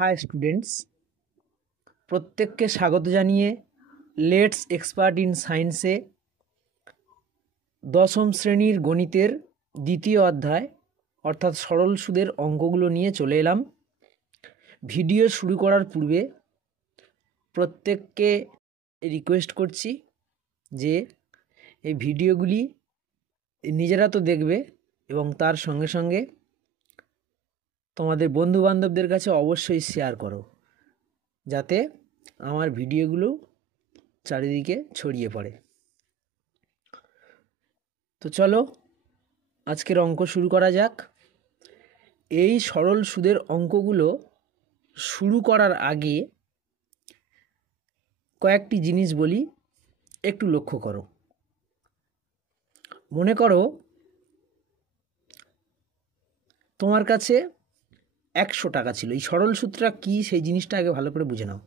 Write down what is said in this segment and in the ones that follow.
High students, প্রত্যেককে স্বাগত জানিয়ে লেটস এক্সপার্ট ইন সায়েন্সে দশম শ্রেণীর গণিতের দ্বিতীয় অধ্যায় অর্থাৎ সরল সুদের অঙ্কগুলো নিয়ে চলে এলাম। ভিডিও শুরু করার পূর্বে প্রত্যেককে রিকোয়েস্ট করছি যে এই ভিডিওগুলি নিজেরা তো দেখবে এবং তার সঙ্গে সঙ্গে তোমাদের বন্ধুবান্ধবদের কাছে অবশ্যই শেয়ার করো, যাতে আমার ভিডিওগুলো চারিদিকে ছড়িয়ে পড়ে। তো চলো আজকের অঙ্ক শুরু করা যাক। এই সরল সুদের অঙ্কগুলো শুরু করার আগে কয়েকটি জিনিস বলি, একটু লক্ষ্য করো। মনে করো তোমার কাছে 100 টাকা ছিল। এই সরল সূত্রটা কি সেই জিনিসটা আগে ভালো করে বুঝে নাও।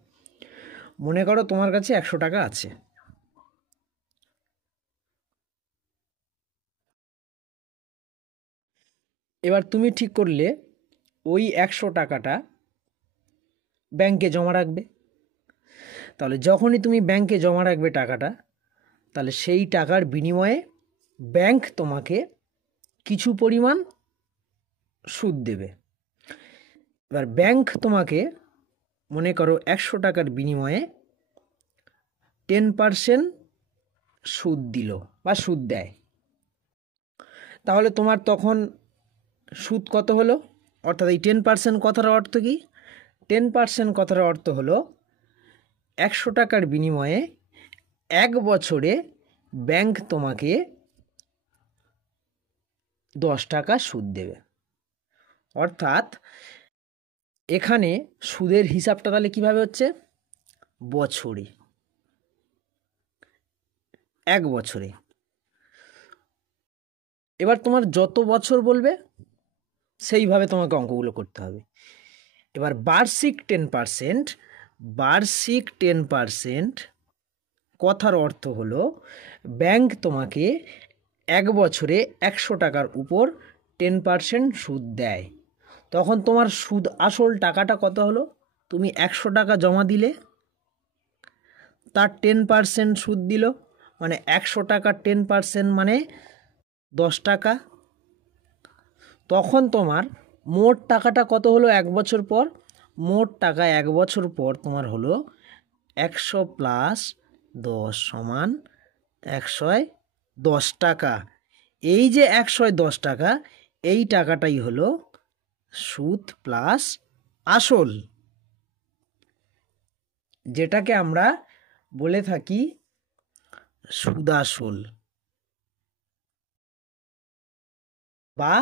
মনে করো তোমার কাছে 100 টাকা আছে। এবার তুমি ঠিক করলে ওই 100 টাকাটা ব্যাংকে জমা রাখবে। তাহলে যখনই তুমি ব্যাংকে জমা রাখবে টাকাটা, তাহলে সেই টাকার বিনিময়ে ব্যাংক তোমাকে কিছু পরিমাণ সুদ দেবে। এবার ব্যাংক তোমাকে মনে করো 100 টাকার বিনিময়ে 10% সুদ দিল বা সুদ দেয়। তাহলে তোমার তখন সুদ কত হলো? অর্থাৎ এই 10% কথার অর্থ কি? 10% কথার অর্থ হলো 100 টাকার বিনিময়ে 1 বছরে ব্যাংক তোমাকে 10 টাকা সুদ দেবে। অর্থাৎ এখানে সুদের হিসাবটা তাহলে কিভাবে হচ্ছে? বছরে, 1 বছরে। এবার তোমার যত বছর বলবে সেইভাবে তোমাকে অঙ্কগুলো করতে হবে। এবার বার্ষিক 10% কথার অর্থ হলো ব্যাংক তোমাকে 1 বছরে 100 টাকার উপর 10% সুদ দেয়। তখন তোমার সুদ আসল টাকাটা কত হলো? তুমি 100 টাকা জমা দিলে, তার 10% সুদ দিল, মানে 100 টাকার 10% মানে 10 টাকা। তখন তোমার মোট টাকাটা কত হলো 1 বছর পর? মোট টাকা 1 বছর পর তোমার হলো 100 প্লাস 10 সমান 110 টাকা। এই যে 110 টাকা, এই টাকাটাই হলো সুদ প্লাস আসল, যেটাকে আমরা বলে থাকি সুদাসল, বা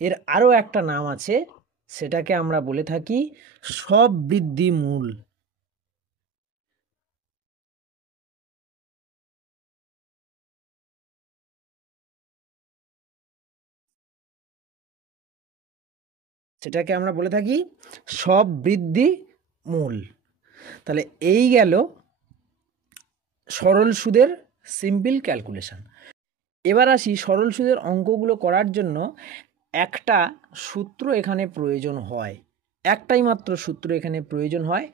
এর আরও একটা নাম আছে, সেটাকে আমরা বলে থাকি সববৃদ্ধি মূল। সেটাকে আমরা বলে থাকি সববৃদ্ধি মূল। তাহলে এই গেল সরল সুদের সিম্পল ক্যালকুলেশন। এবার আসি সরল সুদের অঙ্কগুলো করার জন্য একটা সূত্র এখানে প্রয়োজন হয়, একটাই মাত্র সূত্র এখানে প্রয়োজন হয়,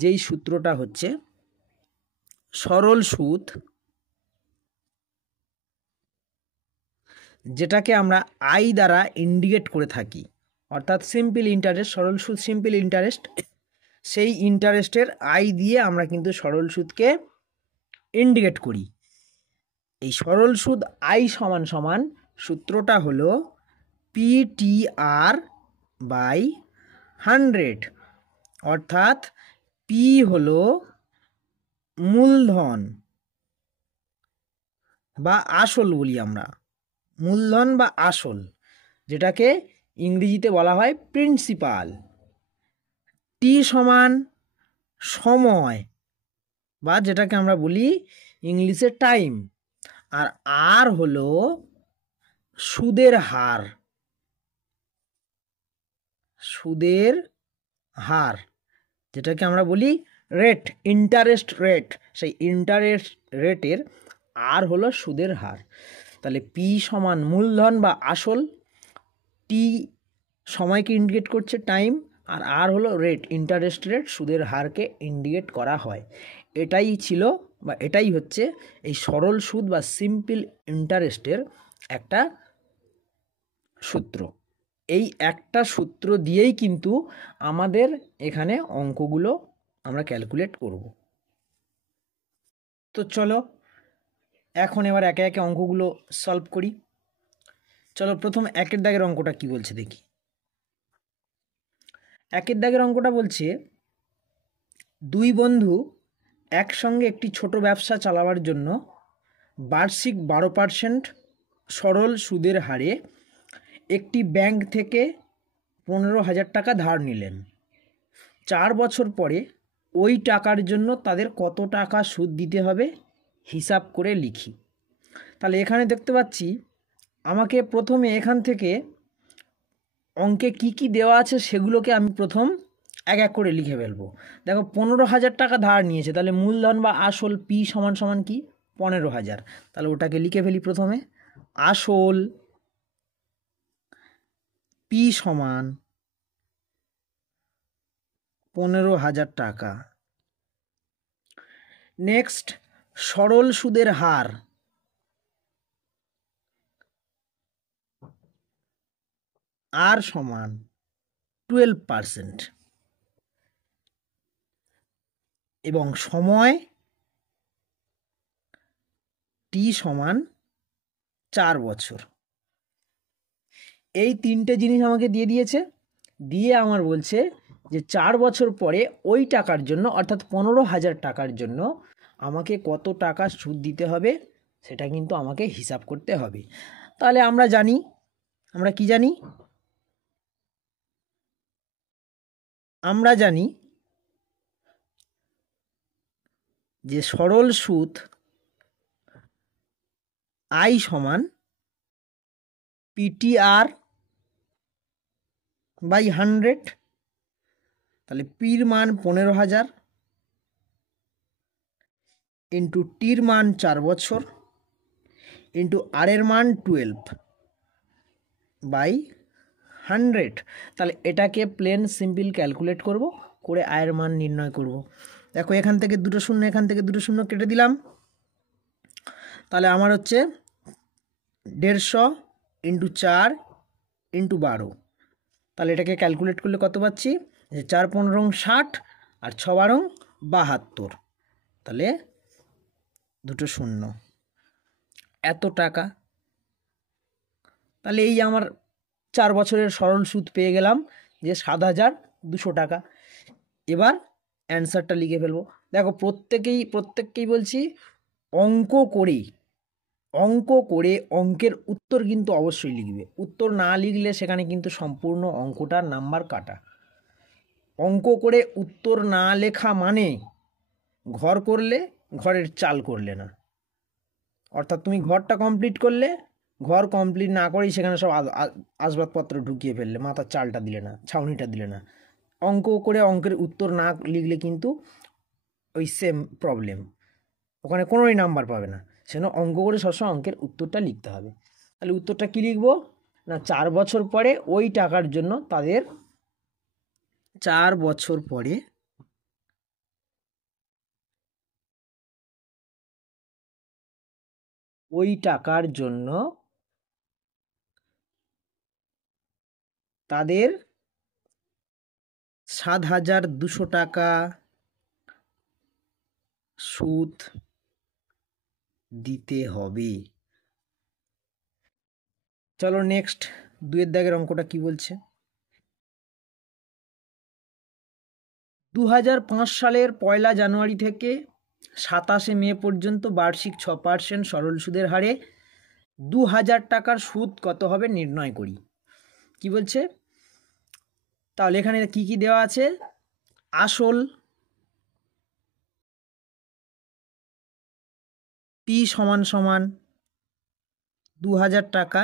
যেই সূত্রটা হচ্ছে সরল সুদ, যেটাকে আমরা আই দ্বারা ইন্ডিকেট করে থাকি। অর্থাৎ সিম্পল ইন্টারেস্ট, সরল সুদ সিম্পল ইন্টারেস্ট, সেই ইন্টারেস্টের আই দিয়ে আমরা কিন্তু সরল সুদকে ইন্ডিকেট করি। এই সরল সুদ আই সমান সমান সূত্রটা হলো PTR/100। অর্থাৎ পি হলো মূলধন বা আসল বলি আমরা, মূলধন বা আসল, যেটাকে ইংরেজিতে বলা হয় প্রিন্সিপাল। টি সমান সময় বা যেটাকে আমরা বলি ইংলিশে টাইম। আর আর হলো সুদের হার, সুদের হার, যেটাকে আমরা বলি রেট, ইন্টারেস্ট রেট। সেই ইন্টারেস্ট রেটের আর হলো সুদের হার। তাহলে পি সমান মূলধন বা আসল, টি সময়কে ইন্ডিকেট করছে টাইম, আর আর হলো রেট, ইন্টারেস্ট রেট, সুদের হারকে ইন্ডিকেট করা হয়। এটাই ছিল বা এটাই হচ্ছে এই সরল সুদ বা সিম্পল ইন্টারেস্টের একটা সূত্র। এই একটা সূত্র দিয়েই কিন্তু আমাদের এখানে অঙ্কগুলো আমরা ক্যালকুলেট করব। তো চলো এখন এবার একে একে অঙ্কগুলো সলভ করি। চলো প্রথম একের দাগের অঙ্কটা কি বলছে দেখি। একের দাগের অঙ্কটা বলছে, দুই বন্ধু একসঙ্গে একটি ছোট ব্যবসা চালাবার জন্য বার্ষিক 12% সরল সুদের হারে একটি ব্যাংক থেকে 15,000 টাকা ধার নিলেন। 4 বছর পরে ওই টাকার জন্য তাদের কত টাকা সুদ দিতে হবে হিসাব করে লিখি। তাহলে এখানে দেখতে পাচ্ছি আমাকে প্রথমে এখান থেকে অঙ্কে কি কি দেওয়া আছে সেগুলোকে আমি প্রথম এক এক করে লিখে ফেলবো। দেখো 15,000 টাকা ধার নিয়েছে, তাহলে মূলধন বা আসল পি সমান সমান কি 15,000। তাহলে ওটাকে লিখে ফেলি প্রথমে। আসল পি সমান 15,000 টাকা। নেক্সট সরল সুদের হার, আর সমান 12%, এবং সময় টি সমান 4 বছর। এই তিনটে জিনিস আমাকে দিয়ে দিয়েছে, দিয়ে আমার বলছে যে 4 বছর পরে ওই টাকার জন্য অর্থাৎ 15,000 টাকার জন্য আমাকে কত টাকা সুদ দিতে হবে সেটা কিন্তু আমাকে হিসাব করতে হবে। তাহলে আমরা কি জানি, আমরা জানি যে সরল সুদ আই সমান পিটিআর বাই 100। তাহলে পির মান 15,000 ইন্টু টির মান 4 বছর ইন্টু আর এর মান 12 বাই 100। তাহলে এটাকে প্লেন সিম্পল ক্যালকুলেট করব, করে আয়ের মান নির্ণয় করব। দেখো এখান থেকে দুটো শূন্য, এখান থেকে দুটো শূন্য কেটে দিলাম। তাহলে আমার হচ্ছে 150 ইন্টু 4 ইন্টু 12। তাহলে এটাকে ক্যালকুলেট করলে কত পাচ্ছি, যে 4 15 60 আর 6 12 72। তাহলে দুটো শূন্য, এত টাকা। তাহলে এই আমার 4 বছরের সরল সুদ পেয়ে গেলাম যে 7,200 টাকা। এবার অ্যান্সারটা লিখে ফেলবো। দেখো প্রত্যেককেই বলছি অঙ্ক করে অঙ্কের উত্তর কিন্তু অবশ্যই লিখবে। উত্তর না লিখলে সেখানে কিন্তু সম্পূর্ণ অঙ্কটার নাম্বার কাটা। অঙ্ক করে উত্তর না লেখা মানে ঘর করলে ঘরের চাল করলে না। অর্থাৎ তুমি ঘরটা কমপ্লিট করলে, ঘর কমপ্লিট না করেই সেখানে সব আসবাবপত্র ঢুকিয়ে ফেললে, মাথার চালটা দিলে না, ছাউনিটা দিলে না। অঙ্ক করে অঙ্কের উত্তর না লিখলে কিন্তু ওই সেম প্রবলেম, ওখানে কোনোই নাম্বার পাবে না। সেজন্য অঙ্ক করে সবসময় অঙ্কের উত্তরটা লিখতে হবে। তাহলে উত্তরটা কী লিখবো না, 4 বছর পরে ওই টাকার জন্য তাদের 4 বছর পরে ওই টাকার জন্য তাদের 7,200 টাকা সুদ দিতে হবে। চলো নেক্সট 2 দাগের অঙ্কটা কি বলছে। 2005 সালের 1 জানুয়ারি থেকে 27 মে পর্যন্ত বার্ষিক 6% সরল সুদের হারে 2,000 টাকার সুদ কত হবে নির্ণয় করি। কি বলছে, তাহলে এখানে কি কি দেওয়া আছে, আসল পি সমান সমান 2,000 টাকা,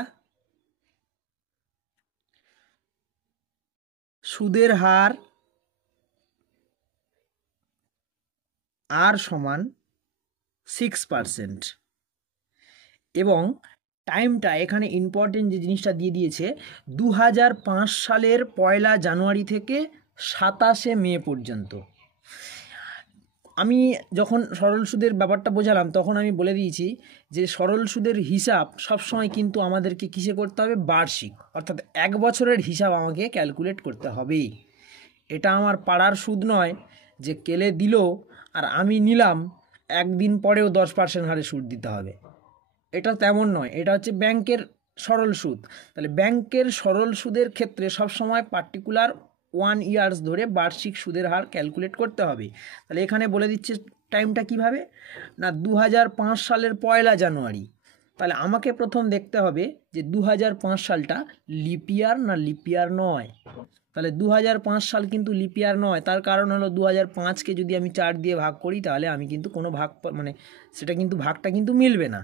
সুদের হার আর সমান 6%, এবং টাইমটা এখানে ইম্পর্টেন্ট যে জিনিসটা দিয়ে দিয়েছে 2005 সালের 1 জানুয়ারি থেকে 27 মে পর্যন্ত। আমি যখন সরল সুদের ব্যাপারটা বোঝালাম তখন আমি বলে দিয়েছি যে সরল সুদের হিসাব সবসময় কিন্তু আমাদেরকে কিসে করতে হবে, বার্ষিক, অর্থাৎ 1 বছরের হিসাব আমাকে ক্যালকুলেট করতে হবেই। এটা আমার পাড়ার সুদ নয় যে কেলে দিল আর আমি নিলাম, একদিন পরেও 10% হারে সুদ দিতে হবে, এটা তেমন নয়। এটা হচ্ছে ব্যাংকের সরল সুদ। তাহলে ব্যাংকের সরল সুদের ক্ষেত্রে সবসময় পার্টিকুলার 1 ইয়ার্স ধরে বার্ষিক সুদের হার ক্যালকুলেট করতে হবে। তাহলে এখানে বলে দিচ্ছে টাইমটা কিভাবে না, 2005 সালের 1 জানুয়ারি। তাহলে আমাকে প্রথম দেখতে হবে যে 2005 সালটা লিপিয়ার না লিপিয়ার নয়। তাহলে 2005 সাল কিন্তু লিপিয়ার নয়, তার কারণ হলো 2005কে যদি আমি 4 দিয়ে ভাগ করি তাহলে আমি কিন্তু কোনো ভাগ মানে সেটা কিন্তু ভাগটা কিন্তু মিলবে না।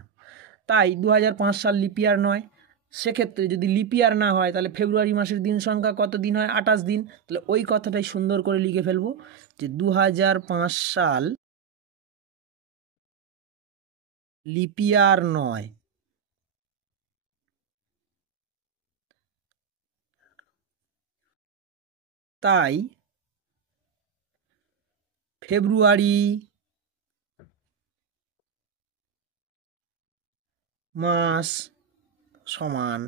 তাই 2005 সাল লিপিয়ার নয়। সেক্ষেত্রে যদি লিপিয়ার না হয় তাহলে ফেব্রুয়ারি মাসের দিন সংখ্যা কত দিন হয়, 28 দিন। তাহলে ওই কথাটাই সুন্দর করে লিখে ফেলবো যে 2005 সাল লিপিয়ার নয়। তাই ফেব্রুয়ারি মাস সমান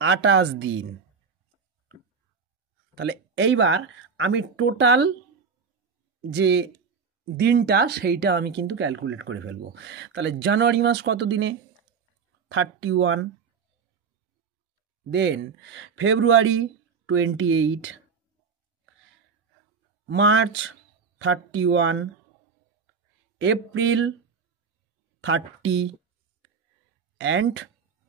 28 দিন। তাহলে এইবার আমি টোটাল যে দিনটা সেইটা আমি কিন্তু ক্যালকুলেট করে ফেলবো। তাহলে জানুয়ারি মাস কত দিনে, 31। দেন ফেব্রুয়ারি 28, মার্চ 31, এপ্রিল 30, অ্যান্ড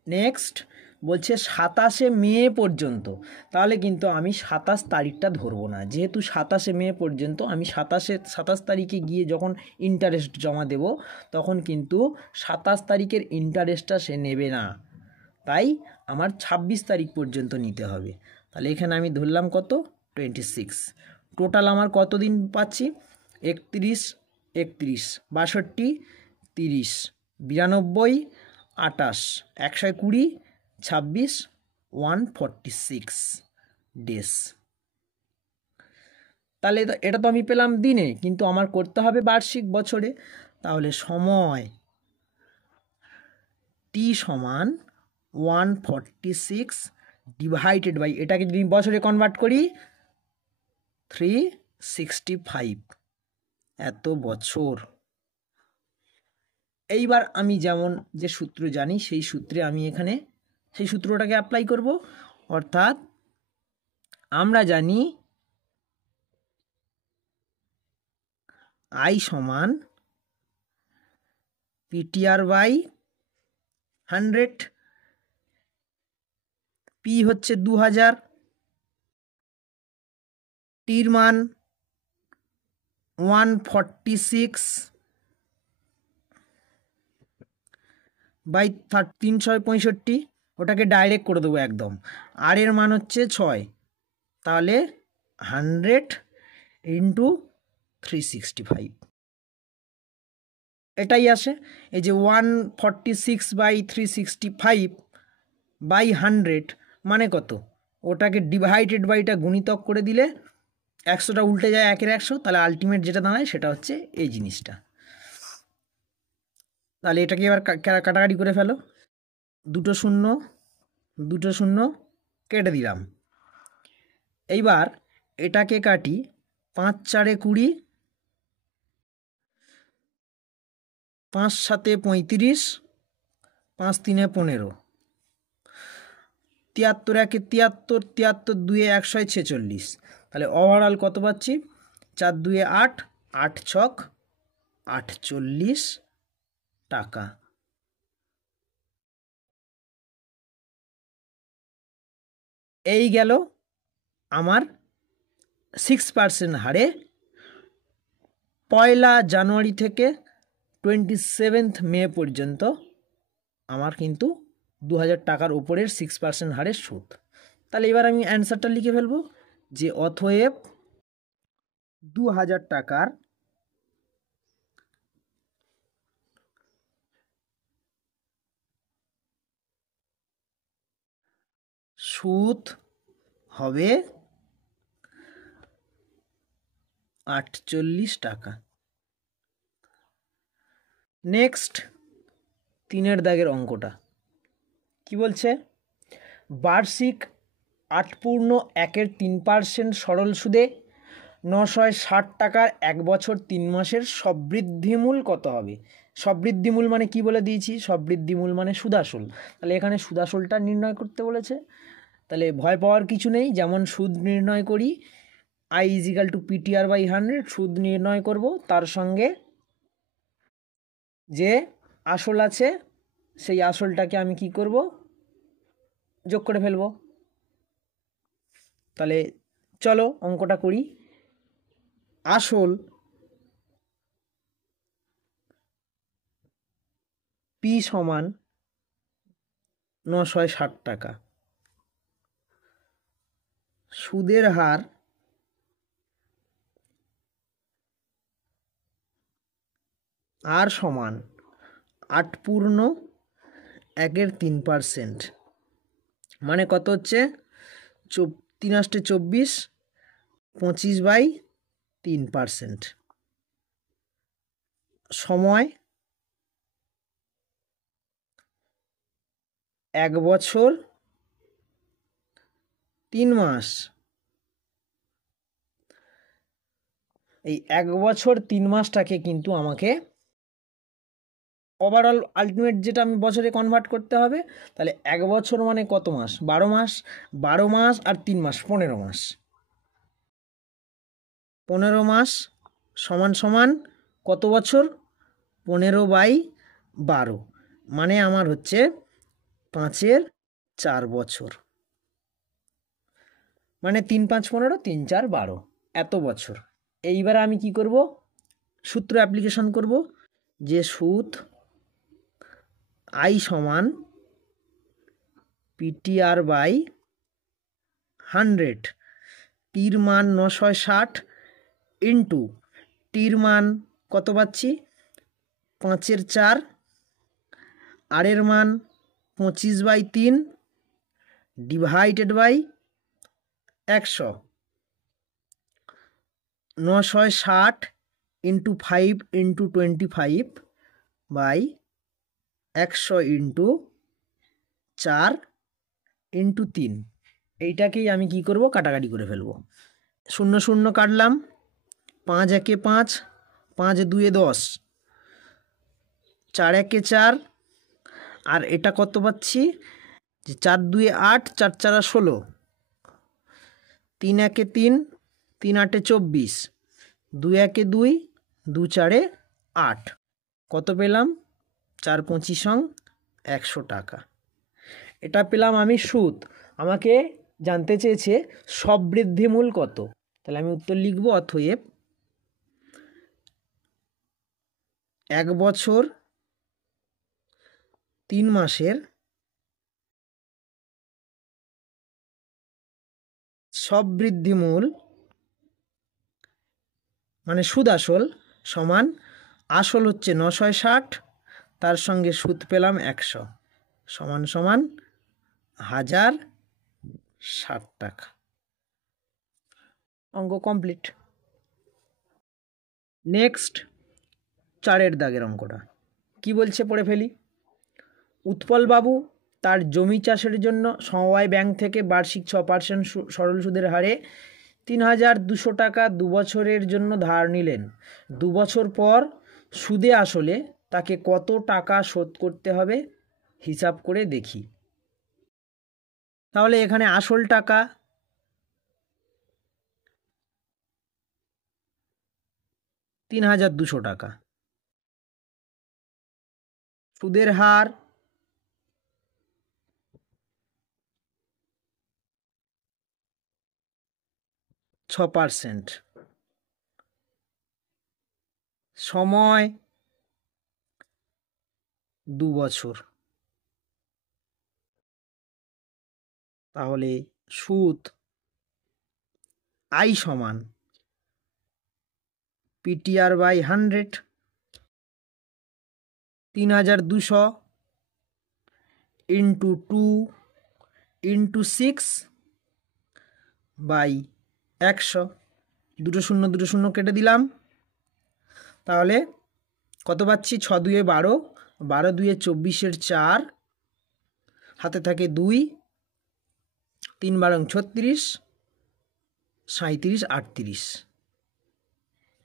নেক্সট বলছে 27 মে পর্যন্ত। তাহলে কিন্তু আমি 27 তারিখটা ধরবো না, যেহেতু 27 মে পর্যন্ত আমি 27 তারিখে গিয়ে যখন ইন্টারেস্ট জমা দেব তখন কিন্তু 27 তারিখের ইন্টারেস্টটা সে নেবে না। তাই আমার 26 তারিখ পর্যন্ত নিতে হবে। তাহলে এখানে আমি ধরলাম কত, 26। টোটাল আমার কত দিন পাচ্ছি, 31, 62, 30, 92, 28, 120, 26, 146 ডেজ। তাহলে এটা তো আমি পেলাম দিনে, কিন্তু আমার করতে হবে বার্ষিক, বছরে। তাহলে সময় টি সমান 146 ডিভাইডেড বাই, এটাকে যদি বছরে কনভার্ট করি 365, এত বছর। এইবার আমি যেমন যে সূত্র জানি সেই সূত্রে আমি এখানে সেই সূত্রটাকে অ্যাপ্লাই করব। অর্থাৎ আমরা জানি আই সমান পিটিআর বাই 100, পি হচ্ছে 2000, টির মান 146 বাই 365, ওটাকে ডাইরেক্ট করে দেবো একদম। আর এর মান হচ্ছে 6, তাহলে 100 ইন্টু 365 এটাই আসে। এই যে 146 বাই 365 বাই 100 মানে কত, ওটাকে ডিভাইডেড বাইটা গুণিতক করে দিলে 100টা উল্টে যায়, 1-এর 100, তাহলে আলটিমেট যেটা দাঁড়ায় সেটা হচ্ছে এই জিনিসটা। তাহলে এটাকে এবার কাটাকাটি করে ফেলো, 2 শূন্য 2 শূন্য কেটে দিলাম। এইবার এটাকে কাটি, 5 4 20, 5 7 35, 5 3 15, 73 1 73, 73 2 146। তাহলে ওভারঅল কত পাচ্ছি, 4 2 8, 8 6 48 টাকা। এই গেল আমার 6% হারে 1 জানুয়ারি থেকে 27 মে পর্যন্ত আমার কিন্তু 2000 টাকার উপরের 6% হারের সুদ। তাহলে এবার আমি অ্যান্সারটা লিখে ফেলবো যে অতএব 2000 টাকার সুদ হবে টাকা। নেক্সট 3 দাগের অঙ্কটা কি বলছে, বার্ষিক 8.1% সরল সুদে 960 টাকার 1 বছর 3 মাসের সবৃদ্ধিমূল কত হবে? সবৃদ্ধিমূল মানে কি বলে দিয়েছি, সবৃদ্ধিমূল মানে সুদাসল। তাহলে এখানে সুদাসলটা নির্ণয় করতে বলেছে। তাহলে ভয় পাওয়ার কিছু নেই, যেমন সুদ নির্ণয় করি I = PTR/100, সুদ নির্ণয় করব, তার সঙ্গে যে আসল আছে সেই আসলটাকে আমি কি করব, যোগ করে ফেলব। তাহলে চলো অঙ্কটা করি। আসল P = 960 টাকা, সুদের হার R = 8.1%, মানে কত হচ্ছে 3 × 24, 25/3%। সময় 1 বছর 3 মাস। এই 1 বছর 3 মাসটাকে কিন্তু আমাকে ওভারঅল আলটিমেট যেটা আমি বছরে কনভার্ট করতে হবে। তাহলে 1 বছর মানে কত মাস? 12 মাস। 12 মাস আর 3 মাস 15 মাস। 15 মাস সমান কত বছর? 15/12, মানে আমার হচ্ছে 5/4 বছর, মানে 3 5 15, 3 4 12, এত বছর। এইবার আমি কি করব, সূত্র অ্যাপ্লিকেশন করব, যে সুদ I = PTR/100, টির মান 960 ইন্টু টির মান কত পাচ্ছি 5/4, আর এর মান 25/3 divided by 100। 960 into 5 into 25 by 100 into 4 into 3। এইটাকেই আমি কি করব, কাটাকাটি করে ফেলব। 0 0 কাটলাম, 5 1 5, 5 2 10, 4 1 4, আর এটা কত পাচ্ছি, যে 4 2 8, 4 4 16, 3 1 3, 3 8 24, 2 1 2, 2 4 8, কত পেলাম? 4 25 100 টাকা। এটা পেলাম আমি সুদ। আমাকে জানতে চেয়েছে সবৃদ্ধিমূল কত। তাহলে আমি উত্তর লিখব, অতএব 1 বছর 3 মাসের সবৃদ্ধিমূল মানে সুদ আসল সমান, আসল হচ্ছে 960, তার সঙ্গে সুদ পেলাম 100, সমান 1060 টাকা। অঙ্ক কমপ্লিট। নেক্সট 4 দাগের অঙ্কটা কি বলছে পড়ে ফেলি। উৎপলবাবু তার জমি চাষের জন্য সমবায় ব্যাংক থেকে বার্ষিক 6% সরল সুদের হারে 3200 টাকা 2 বছরের জন্য ধার নিলেন। 2 বছর পর সুদে আসলে তাকে কত টাকা শোধ করতে হবে হিসাব করে দেখি। তাহলে এখানে আসল টাকা 3200 টাকা, সুদের হার 6%, সময় 2 বছর। তাহলে সুদ I = PTR/100, 3200 into 2 into 6 by 100, দুটো শূন্য কেটে দিলাম, তাহলে কত পাচ্ছি? 6 দুয়ে 12, 12 দুয়ে 24-এর 4, হাতে থাকে 2, 3 12 36, 37 38,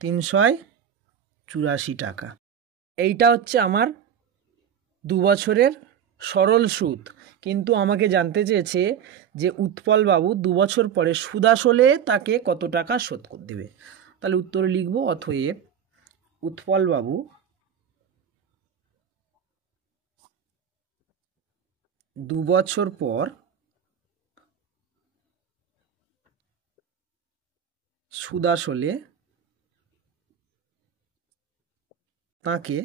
384 টাকা। এইটা হচ্ছে আমার 2 বছরের সরল সুদ। কিন্তু আমাকে জানতে চেয়েছে যে উৎপলবাবু 2 বছর পরে সুদ আসলে তাকে কত টাকা শোধ করে দেবে। তাহলে উত্তরে লিখব, অতএব উৎপলবাবু 2 বছর পর সুদ আসলে তাকে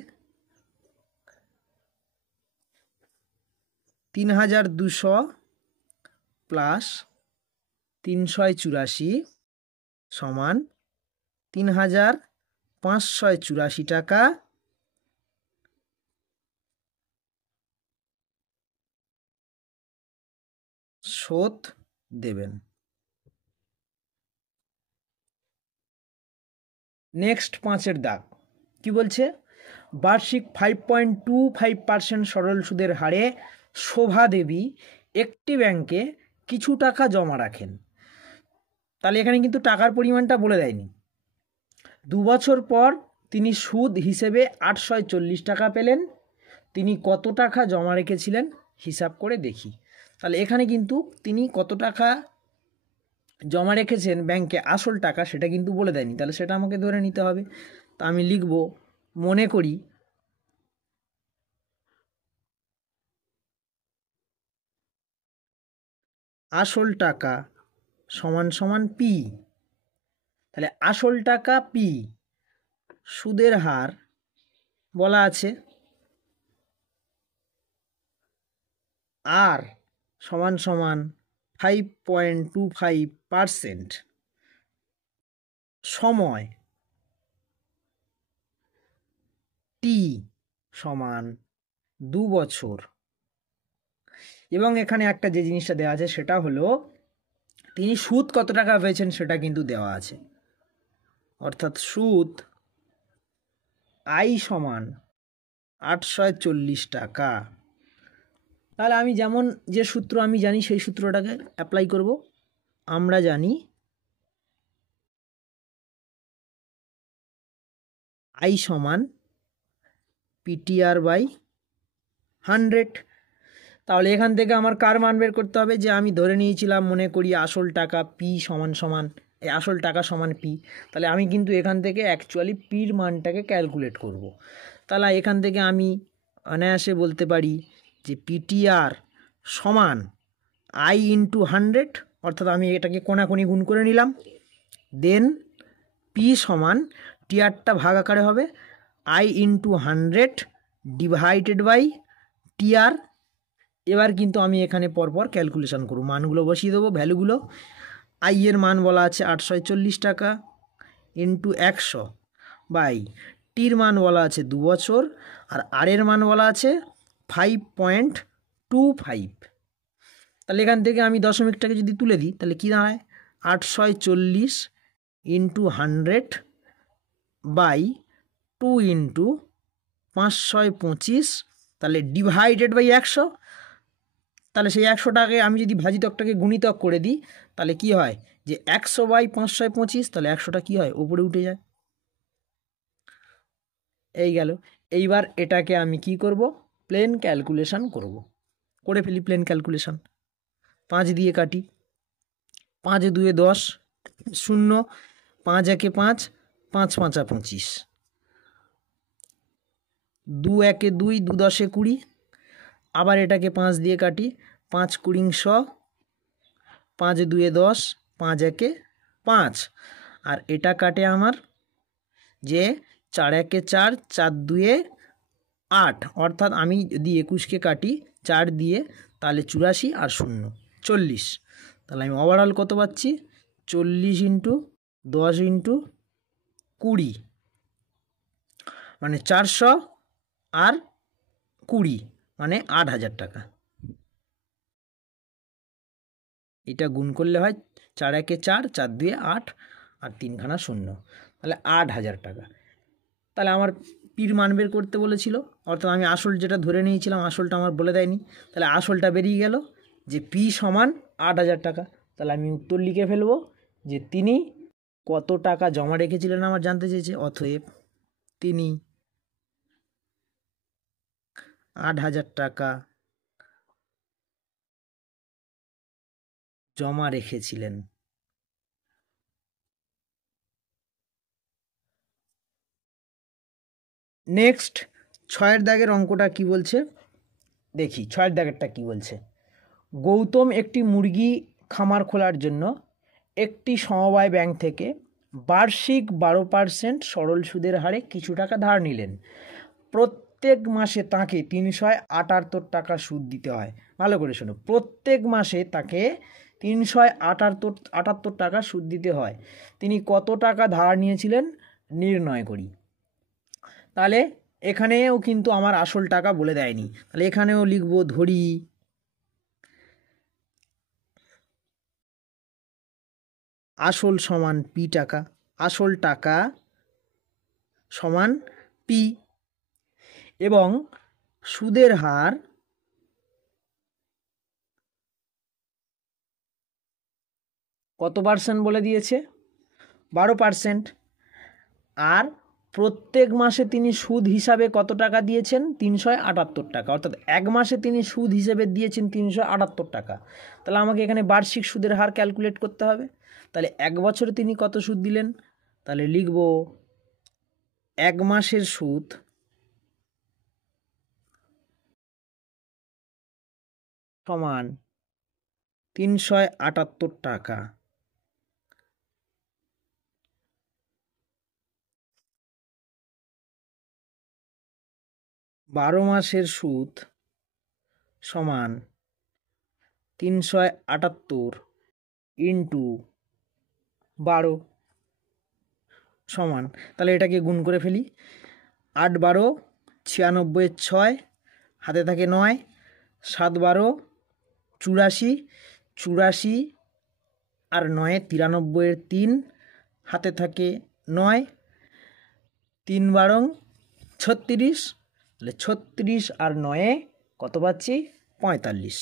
3200 প্লাস 384 সমান 3584 টাকা শোধ দেবেন। নেক্সট 5-এর দাগ কি বলছে? বার্ষিক 5.25% সরল সুদের হারে শোভা দেবী একটি ব্যাংকে কিছু টাকা জমা রাখেন। তাহলে এখানে কিন্তু টাকার পরিমাণটা বলে দেয়নি। 2 বছর পর তিনি সুদ হিসেবে 840 টাকা পেলেন। তিনি কত টাকা জমা রেখেছিলেন হিসাব করে দেখি। তাহলে এখানে কিন্তু তিনি কত টাকা জমা রেখেছেন ব্যাংকে আসল টাকা সেটা কিন্তু বলে দেয়নি, তাহলে সেটা আমাকে ধরে নিতে হবে। তা আমি লিখব, মনে করি আসল টাকা সমান সমান পি। তাহলে আসল টাকা পি, সুদের হার বলা আছে আর সমান সমান 5.25%, সময় টি সমান 2 বছর। এবং এখানে একটা যে জিনিসটা দেওয়া আছে সেটা হলো তিনি সুদ কত টাকা পেয়েছেন সেটা কিন্তু দেওয়া আছে, অর্থাৎ সুদ আই সমান 840 টাকা। তাহলে আমি যেমন যে সূত্র আমি জানি সেই সূত্রটাকে অ্যাপ্লাই করব। আমরা জানি আই সমান পিটিআর বাই 100। তাহলে এখান থেকে আমার কার মান বের করতে হবে? যে আমি ধরে নিয়েছিলাম, মনে করি আসল টাকা পি সমান সমান আসল টাকা সমান পি। তাহলে আমি কিন্তু এখান থেকে অ্যাকচুয়ালি পির মানটাকে ক্যালকুলেট করব। তাহলে এখান থেকে আমি অনায়াসে বলতে পারি যে পিটিআর সমান আই ইন্টু 100, অর্থাৎ আমি এটাকে কোনাকুনি গুণ করে নিলাম। দেন পি সমান টিআরটা ভাগ আকারে হবে I into 100 divided by TR. এবার কিন্তু আমি এখানে পরপর ক্যালকুলেশন করব, মানগুলো বসিয়ে দেবো, ভ্যালুগুলো। আই এর মান বলা আছে 840 টাকা ইন্টু 100 বাই টির মান বলা আছে 2 বছর, আর আর এর মান বলা আছে 5.25। তাহলে এখান থেকে আমি দশমিকটাকে যদি তুলে দিই তাহলে কী দাঁড়ায়? 840 ইন্টু 100 বাই 2 ইন্টু 525, তাহলে ডিভাইডেড বাই 100। তাহলে সেই 100টাকে আমি যদি ভাজিতকটাকে গুণিতক করে দিই তাহলে কি হয়? যে 100 বাই 525, তাহলে 100টা কী হয়? উপরে উঠে যায়। এই গেল। এইবার এটাকে আমি কি করব? প্লেন ক্যালকুলেশন করব। করে ফেলি প্লেন ক্যালকুলেশন। 5 দিয়ে কাটি, 5 2 10, 0, 5 1 5, 5 5 25, 2 1 2, 2 10 20। আবার এটাকে 5 দিয়ে কাটি, 5 20 100, 5 2 10, 5 1 5। আর এটা কাটে আমার যে 4 1 4, 4 2 8, অর্থাৎ আমি যদি 21কে কাটি 4 দিয়ে তাহলে 84 আর 0 40। তাহলে আমি ওভারঅল কত পাচ্ছি? 40 ইন্টু 10 ইন্টু 20 মানে 400 আর 20 মানে 8000 টাকা। এটা গুণ করলে হয় 4 1 4, 4 2 8, আর 3খানা শূন্য, তাহলে 8,000 টাকা। তাহলে আমার পির মান বের করতে বলেছিল, অর্থাৎ আমি আসল যেটা ধরে নিয়েছিলাম আসলটা আমার বলে দেয়নি, তাহলে আসলটা বেরিয়ে গেল যে পি সমান 8,000 টাকা। তাহলে আমি উত্তর লিখে ফেলবো যে তিনি কত টাকা জমা রেখেছিলেন আমার জানতে চেয়েছে, অতএব তিনি 8,000 টাকা জমা রেখেছিলেন। নেক্সট 6 দাগের অঙ্কটা কি বলছে দেখি। 6 দাগেরটা কি বলছে, গৌতম একটি মুরগি খামার খোলার জন্য একটি সমবায় ব্যাংক থেকে বার্ষিক 12% সরল সুদের হারে কিছু টাকা ধার নিলেন। প্রত্যেক মাসে তাকে 378 টাকা সুদ দিতে হয়। ভালো করে শোনো, প্রত্যেক মাসে তাকে 378 টাকা সুদ দিতে হয়। তিনি কত টাকা ধার নিয়েছিলেন নির্ণয় করি। তাহলে এখানেও কিন্তু আমার আসল টাকা বলে দেয়নি, তাহলে এখানেও লিখবো ধরি আসল সমান পি টাকা, আসল টাকা সমান পি, এবং সুদের হার কত পার্সেন্ট বলে দিয়েছে, 12%। আর প্রত্যেক মাসে তিনি সুদ হিসাবে কত টাকা দিয়েছেন, 378 টাকা, অর্থাৎ এক মাসে তিনি সুদ হিসেবে দিয়েছেন 378 টাকা। তাহলে আমাকে এখানে বার্ষিক সুদের হার ক্যালকুলেট করতে হবে। তাহলে এক বছরে তিনি কত সুদ দিলেন, তাহলে লিখব এক মাসের সুদ সমান 378 টাকা, 12 মাসের সুদ সমান 378 ইন্টু 12 সমান, তাহলে এটাকে গুণ করে ফেলি। 8 12 96, 6 হাতে থাকে 9, 7 12 84, 84 আর 9 93 3 হাতে থাকে 9, 3 12 36, তাহলে 36 আর 9 কত পাচ্ছি 45,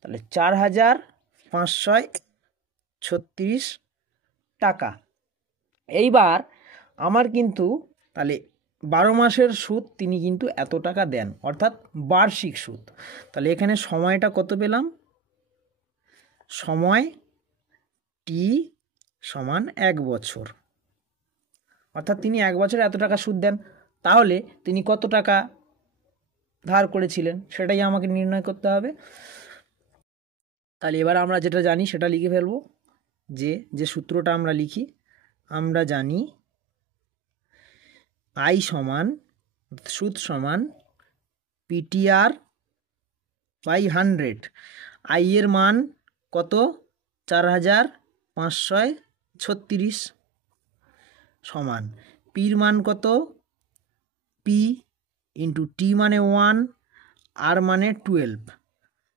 তাহলে 4,536 টাকা। এইবার আমার কিন্তু তাহলে 12 মাসের সুদ তিনি কিন্তু এত টাকা দেন, অর্থাৎ বার্ষিক সুদ। তাহলে এখানে সময়টা কত পেলাম, সময় টি সমান 1 বছর, অর্থাৎ তিনি 1 বছরে এত টাকা সুদ দেন। তাহলে তিনি কত টাকা ধার করেছিলেন সেটাই আমাকে নির্ণয় করতে হবে। তাহলে এবার আমরা যেটা জানি সেটা লিখে ফেলবো, যে সূত্রটা আমরা লিখি, আমরা জানি আই সমান সুদ সমান পিটিআর বাই 100। আই এর মান কত 4,536 সমান পির মান কত পি ইন্টু টি মানে 1 আর মানে 12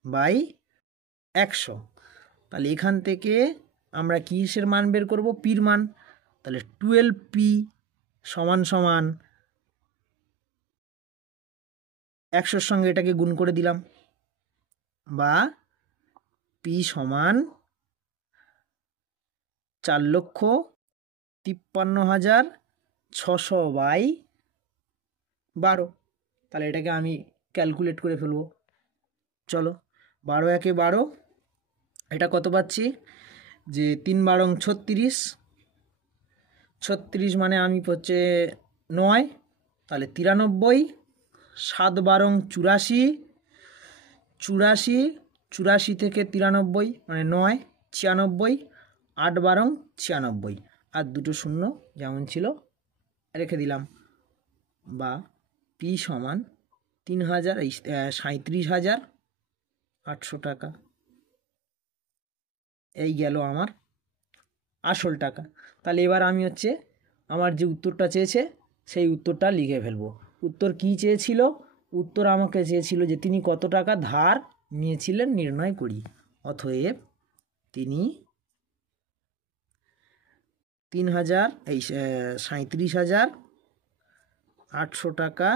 বাই 100। তাহলে এখান থেকে আমরা কিসের মান বের করব, পির মান। তাহলে 12p সমান সমান 100-র সঙ্গে এটাকে গুণ করে দিলাম, বা পি সমান 4,53,600 বাই 12। তাহলে এটাকে আমি ক্যালকুলেট করে ফেলবো। চলো 12 একে 12, এটা কত পাচ্ছি যে 3 12 36, 36 মানে আমি হচ্ছে 9, তাহলে 93, 7 12 84, 84, 84 থেকে 93 মানে 9, 96, 8 12 96, আর দুটো শূন্য যেমন ছিল রেখে দিলাম, বা পি সমান 37,800 টাকা। এই গেল আমার আসল টাকা। তাহলে এবার আমি হচ্ছে আমার যে উত্তরটা চেয়েছে সেই উত্তরটা লিখে ফেলবো। উত্তর কি চেয়েছিল, উত্তর আমাকে চেয়েছিল যে তিনি কত টাকা ধার নিয়েছিলেন নির্ণয় করি, অতএব তিনি 37,800 টাকা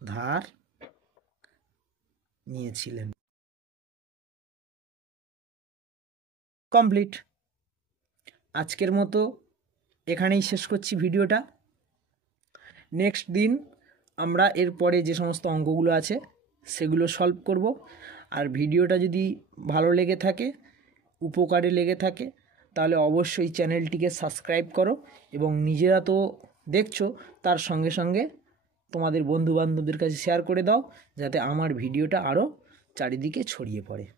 ধার নিয়েছিলেন। কমপ্লিট। আজকের মতো এখানেই শেষ করছি ভিডিওটা। নেক্সট দিন আমরা এরপরে যে সমস্ত অঙ্কগুলো আছে সেগুলো সলভ করব। আর ভিডিওটা যদি ভালো লেগে থাকে, উপকারে লেগে থাকে, তাহলে অবশ্যই চ্যানেলটিকে সাবস্ক্রাইব করো এবং নিজেরা তো দেখছো, তার সঙ্গে সঙ্গে তোমাদের বন্ধুবান্ধবদের কাছে শেয়ার করে দাও, যাতে আমার ভিডিওটা আরও চারিদিকে ছড়িয়ে পড়ে।